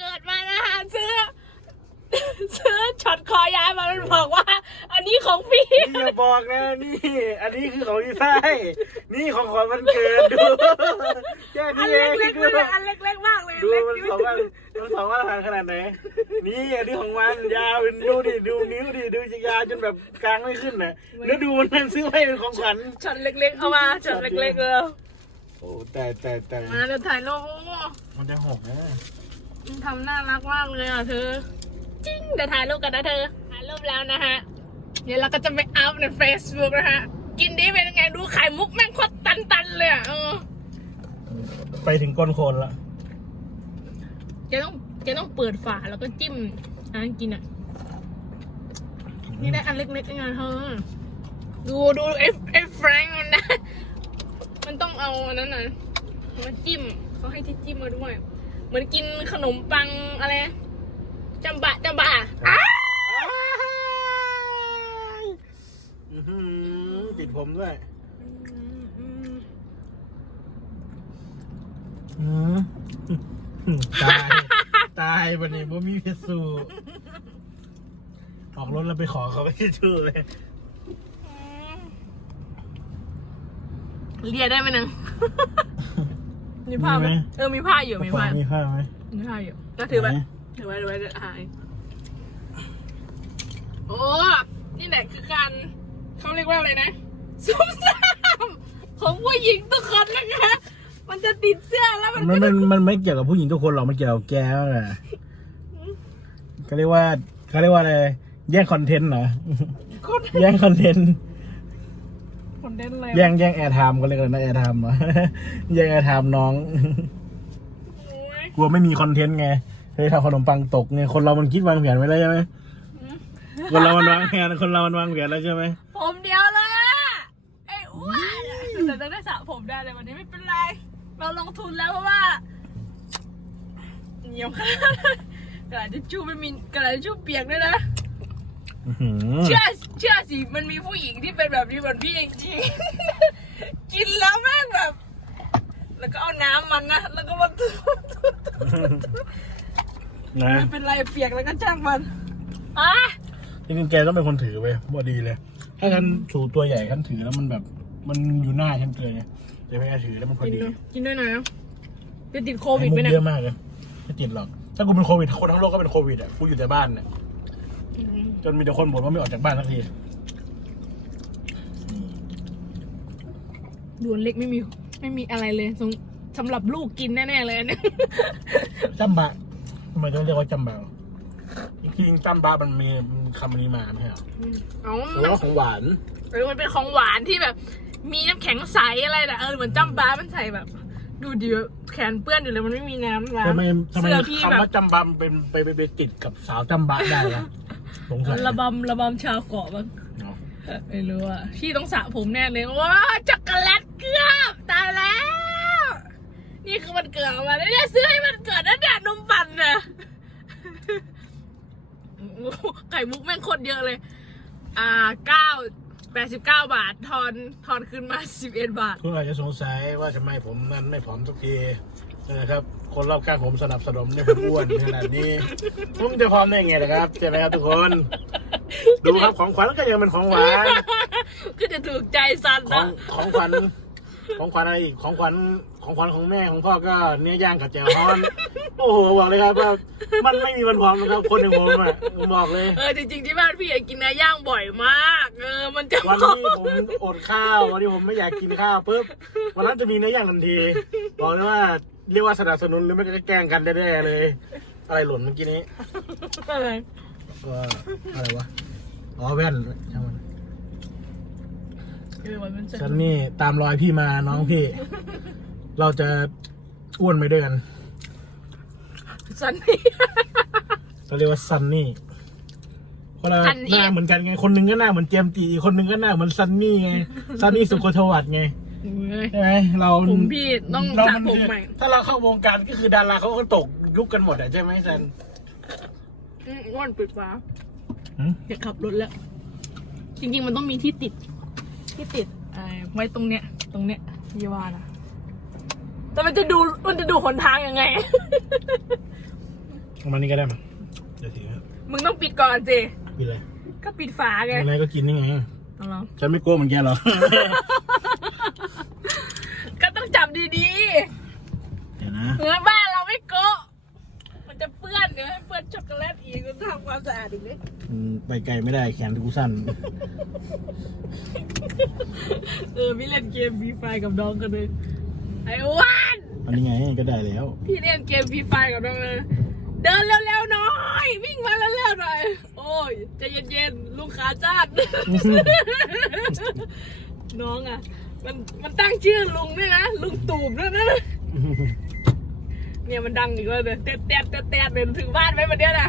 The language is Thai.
เกิดมานะฮะซื้อซื้อช็อตคอยายมามันบอกว่า อันนี้ของพี่นี่อย่าบอกนะนี่ อันนี้คือของอีไส้นี่ของขวัญเกิดดูแค่อันี้นเอเล็งกดูมันเอันเล็กๆมากเลยดูมันสองวันมันสองวันผ่านขนาดไหนนี่อันนี้ของมันยาวดูดิดูนิ้วดิดูจะยาวจนแบบกลางไม่ขึ้นน่ะแล้วดูมันนั่นซื้อให้เป็นของขวัญช็อตเล็กๆเอามาช็อตเล็กๆเลยโอ้แต่แต่แต่มาจะถ่ายรูปมันจะหกนะ ทำน่ารักมากเลยอะเธอจริงเดี๋ยวถ่ายรูปกันนะเธอถ่ายรูปแล้วนะฮะเดี๋ยวเราก็จะไปอัพใน Facebook นะฮะ กินดีเป็นยังไงดูไข่มุกแม่งโคตรตันๆเลยอะเออไปถึงก้นโคนละแกต้องแกต้องเปิดฝาแล้วก็จิ้มอันนั้นกินอะ นี่ได้อันเล็กๆไงเธอดูดูไอ้ไอ้แฟรงค์มันนะ มันต้องเอาอันนั้นน่ะมาจิ้มเขาให้ที่จิ้มมาด้วย เหมือนกินขนมปังอะไรจำบะจำบะอะอื้อหือติดผมด้วยอืมตาย ตายวันนี้บ่มีเพชรสูออกรถแล้วไปขอเขาไม่ชูเลยเรียได้ไหมนัง มีผ้าไหม เออ มีผ้าอยู่ มีผ้า มีผ้าไหมมีผ้าอยู่ก็ถือไปไหนถือไว้ถือไว้เดี๋ยวหาย โอ้ นี่แหละคือการเขาเรียกว่าอะไรนะซุ่มซ่ามของผู้หญิงทุกคนนะคะ มันจะติดเสื้อแล้วมันมันก็มันมันไม่เกี่ยวกับผู้หญิงทุกคนหรอกมันเกี่ยวกับแกแหละเขาเรียกว่าเขาเรียกว่าอะไรแย่งคอนเทนต์เหรอคนแย่งคอนเทนต์คน เด่นเลยแย่งแย่งแอร์ไทม์ก็เรียกอะไรนะแอร์ไทม์เหรอแย่งแอร์ไทม์น้อง โอ้ยกลัวไม่มีคอนเทนต์ไงเคยทำขนมปังตกไงคนเรามันคิดวางแผนไว้แล้วใช่ไหมคนเรามันวางแผนคนเรามันวางแผนแล้วใช่ไหมผมเดียวเลยอะไอ้อ้วนแต่ต้องได้สระผมได้เลยวันนี้ไม่เป็นไร เราลงทุนแล้วเพราะว่าเหนียวขนาดกระดาษทิชชู่ไม่มีกระดาษทิชชู่เปียกด้วยนะอื้อหือ เชื่อเชื่อสิมันมีผู้หญิงที่เป็นแบบนี้เหมือนพี่จริงๆกินแล้วแม่งแบบ แล้วก็เอาน้ำมันนะแล้วก็มาถูนะไม่เป็นไรเปียกแล้วก็ช่างมันอะจริงๆแกต้องเป็นคนถือไปบ่ดีเลย ถ้าฉันถูตัวใหญ่ฉันถือแล้วมันแบบ มันอยู่หน้าฉันเกินไงแต่ไม่ถือแล้วมันพอดีกินด้วยหน่อยนะจะติดโควิดไหมเนี่ยเยอะมากเลยไม่ติดหรอกถ้ากูเป็นโควิดคนทั้งโลกก็เป็นโควิดอะกูอยู่แต่บ้านเนี่ย จนมีแต่คนบ่นว่าไม่ออกจากบ้านสักทีดวนเล็กไม่มี ไม่มีอะไรเลยสงสำหรับลูกกินแน่ๆเลยอันเนี่ยจำบะทำไมต้องเรียกว่าจำบะจริงๆจำบะมันมีคำนี้มาไม่ใช่เหรอเอาหรือว่าของหวานเออมันเป็นของหวานที่แบบ มีน้ำแข็งใสอะไรนะเออเหมือนจ้ำบ้ามันใส่แบบ ดูดิแขนเปื้อนอยู่เลยมันไม่มีน้ำล้างทำไมทำไมเสื้อพี่แบคำบว่าจำบะมันเป็นไปไปไปติดกับสาวจำบะได้ละ สงสัยระบำระบำชาวเกาะบ้างเนาะไม่รู้อะพี่ต้องสระผมแน่เลยว้าช็อกโกแลตเกลือบตายแล้ว นี่คือมันเกิดออกมาแล้วเนี่ยซื้อให้มันเกิดนั่นเนี่ยนมปั่นน่ะโอ้โหไข่มุกแม่งโคตรเยอะเลย อ่าเก้าแปดสิบเก้าบาททอนทอนขึ้นมาสิบเอ็ดบาทคุณอาจจะสงสัยว่าทำไมผมนั้นไม่ผอมสักทีนะครับ คนรอบข้างผมสนับสนุนให้ผมอ้วนขนาดนี้ผมจะพร้อมได้ไงล่ะครับใช่ไหมครับทุกคน ดูครับของขวัญก็ยังเป็นของหวานก็จะถูกใจซันของนะของขวัญของขวัญอะไรอีกของขวัญของขวัญของแม่ของพ่อก็เนื้อย่างกับแจ่วฮ้อน โอ้โหบอกเลยครับว่ามันไม่มีวันพร้อมนะครับคนอย่างผมอะผมบอกเลย เออจริงๆที่บ้านพี่อะกินเนื้อย่างบ่อยมาก เออมันจะวันที่ผมอดข้าววันที่ผมไม่อยากกินข้าวปุ๊บวันนั้นจะมีเนื้อย่างทันที บอกเลยว่า เรียกว่าสนับสนุนหรือไม่ก็แกล้งกันแน่ๆเลย อะไรหล่นเมื่อกี้นี้อะไรว่าอะไรวะอ๋อแว่นช่างมันเออมันเป็นฉันนี่ตามรอยพี่มาน้องพี่ เราจะอ้วนไปด้วยกันซันนี่ เราเรียกว่าซันนี่เพราะเราซันนี่ หน้าเหมือนกันไงคนหนึงก็หน้าเหมือนเจมส์จีอีกคนหนึงก็หน้าเหมือนซันนี่ไงซันนี่สุโขทวัตไง ใช่ไหมเราผมพี่ต้องเราสระนผมใหม่ ถ้าเราเข้าวงการก็คือดาราเขาก็ตกยุคกันหมดอะใช่ไหมซันอืมอ้วนปิดฟ้าหืมอยากขับรถแล้ว จริง ๆ มันต้องมีที่ติด ที่ติดไอ้ไว้ตรงเนี้ย ตรงเนี้ยยี่ว่านะแต่มันจะดูมันจะดูหนทางยังไงเอามานี่ก็ได้มั้งเดี๋ยวถือครับมึงต้องปิดก่อนสิปิดเลยก็ปิดฝาไงอะไรก็กินนี่ไงเอาเหรอฉันไม่โกลัวเหมือนแกหรอกก็ต้อง จับดีเดี๋ยวนะๆเหมือนบ้านเราไม่โกะมันจะเปื้อนเดี๋ยวให้เปื้อนช็อกโกแลตอีกก็ทำความสะอาดอีกเลยอืมไปไกลไม่ได้แขนกูสั้นเออพี่เล่นเกมฟรีไฟกับน้องกันเลยไอ้อ้วันอันนี้ไงก็ได้แล้ว พี่เล่นเกมฟรีไฟกับน้องเลยเดินเร็วๆหน่อย วิ่งมาเร็วๆหน่อย โอ้ยใจะเย็นๆลูกขาจ้าน น้องอะ มันมันตั้งชื่อลุงด้วยนะลุงตูบด้วยนะเนี่ยมันดังอีกแล้วเลยเต๊ดเต๊ดเต๊ดเต๊ดเลยถึงบ้านไหมวันเนี้ยนะ